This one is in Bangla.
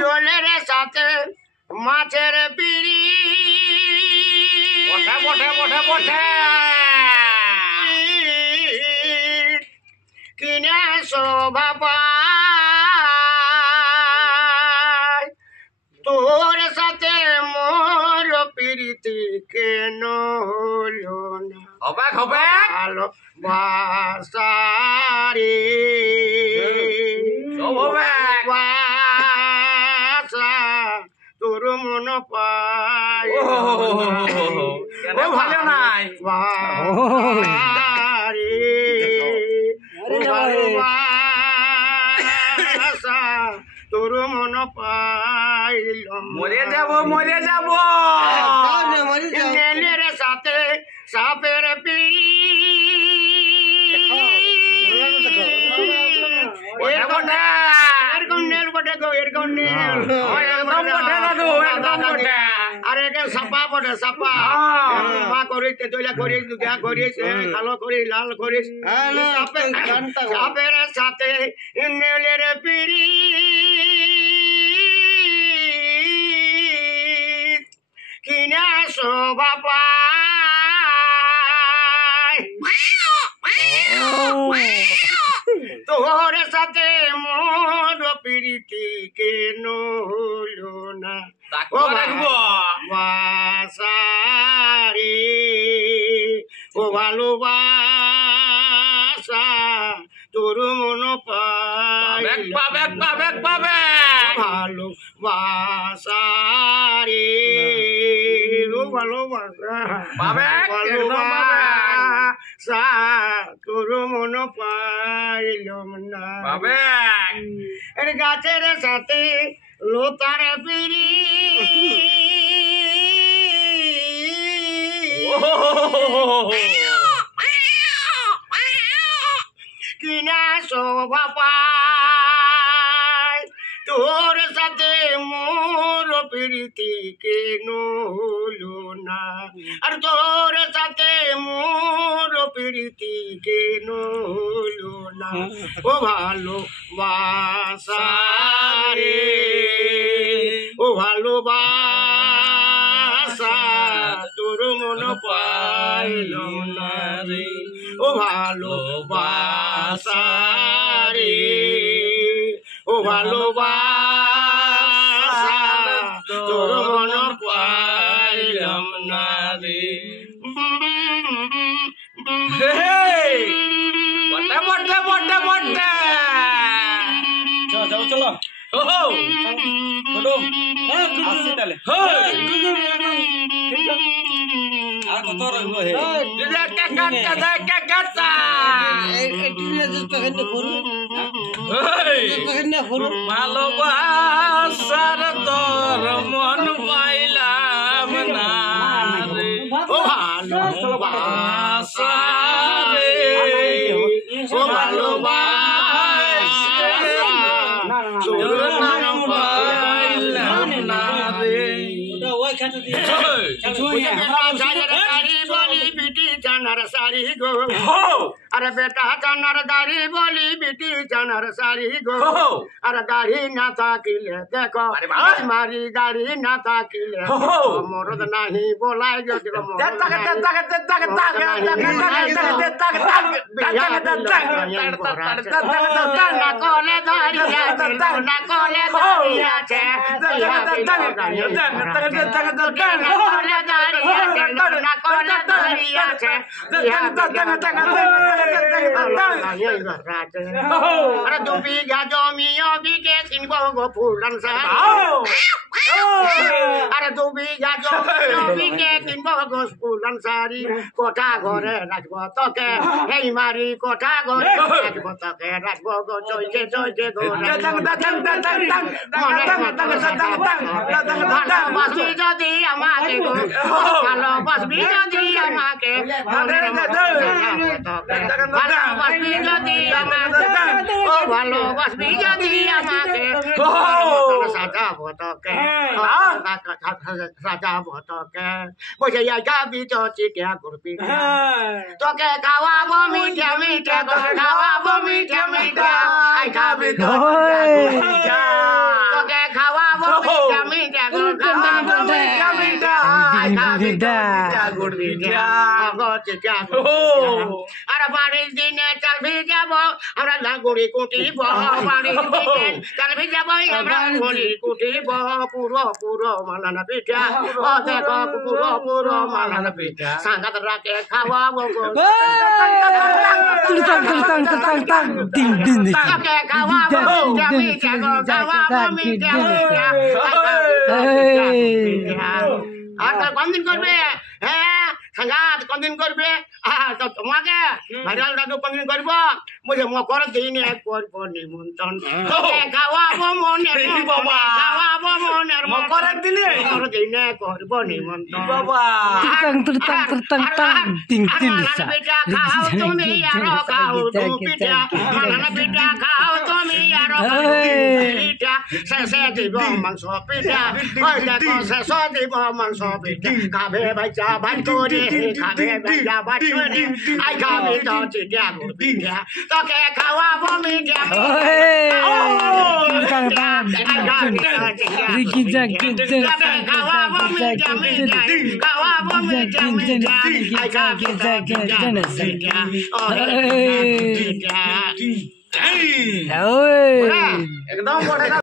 জলের সাথে মাছের পিড়ি বটে কিনে শোভা পায় তোর সাথে মোর প্রীতি কেন হলো না হবে ভালো বাসারে তোর মন পায় ভালো নাই তোর মন পাইল মরে যাব নেলের সাথে সাপের পিড়ি আরে সাপা বটে সাপা মা করিস তৈলা করিস দুধা করিস কালো করিস লাল করিস সাপের সাথে নেলের পিড়ি কিনা শোভা পায় তোর সাথে মোর প্রীতি কেন হলো না বাসারে ও ভালোবাসা তোর মন পাবে ভালোবাসা রে ও ভালোবাসা তোর মন পাইলাম না এর গাছের সাথে লোতার পিড়ি কিনা শোভা পায় তোর সাথে মোর প্রীতি কেন হলো না আর তোর সাথে মোর প্রীতি কেন হলো না ও ভালোবাসা রে ও ভালোবাসা তোর মন পাইল না রে ও ভালোবাসা রে ও ভালোবাসা তোর মন পাইলাম না রে চলো ভালোবাসার তোর মন পাইলাম না রে ও ভালোবাসা রে ও ভালোবাসা তোর মন পাইলাম না রে জানার সারি গো আরে বেটা জানার দাড়ি বলি বিটি জানার সারি গো আর গাড়ি না থাকিলে দেখো মারি গাড়ি না থাকিলে মরদ নাহি বলাই যদি কলে দাঁড়িয়েছে अरे दो बीघा जमीन बीघे किनबो गो फूलन सारी अरे दो बीघा जमीन बीघे किनबो गो फूलन सारी कोठा घरे राखबो तके हेई मारी कोठा घरे राखबो तके राखबो गो चोइके गो ভালোবাসবি যদি আমাকে গো ভালোবাসবি যদি আমাকে ভালোবাসবি যদি আমাকে ও ভালোবাসবি যদি আমাকে সাজাবো তোকে সাজাব তোকে বসে যাবি তো চিটিয়া করবি তোকে খাওয়াবো মিঠা মিঠা তোকে খাওয়াবো মিঠা মিঠা আই খাবি তো তোকে খাওয়াবো মিঠা মিঠা তোকে খাওয়াবো মিঠা মিঠা আই খাবি তো গুড় মিঠা আগো চিটিয়া আর বাড়ির দিনে চাল ভিজাবো আমরা লাগুড়ি কুটিব বাড়ির দিনে চাল ভিজাবো আমরা গুড়ি কুটিব পুরো পুরো মালানা পিঠা ও দেখো পুরো পুরো মালানা পিঠা সাঙ্গাত রাখে খাওয়াবো তোকে খাওয়াবো মিঠা মিঠা খাওয়াবো মিঠা মিঠা আর কতদিন করবে হ্যাঁ সাঙ্গাত কতদিন করবে তো তোমাকে ভাইরাল দাদু কতদিন করবো বলে মকর দিনে করবো নিমন্ত্রণ খাওয়াবো মনের খাওয়াবো মনের মকরের দিনে করবো নিমন্ত্রণ পিঠা খাও তুমি আরো খাও তুমি পিঠা মালানা পিঠা খাও তুমি আরো পিঠা শেষে দিব মাংস পিঠা ওই দেখো শেষে দিব মাংস পিঠা খাবে বাচ্চা ভাত করে খাবে বাচ্চা ভাত করে আই খাবে তো চিটিয়া পিঠা তোকে খাওয়াবো মিঠা খাওয়াবো মিঠা মিঠা খাওয়াবো মিঠা মিঠা আই খাবে তো চিটিয়া एकदम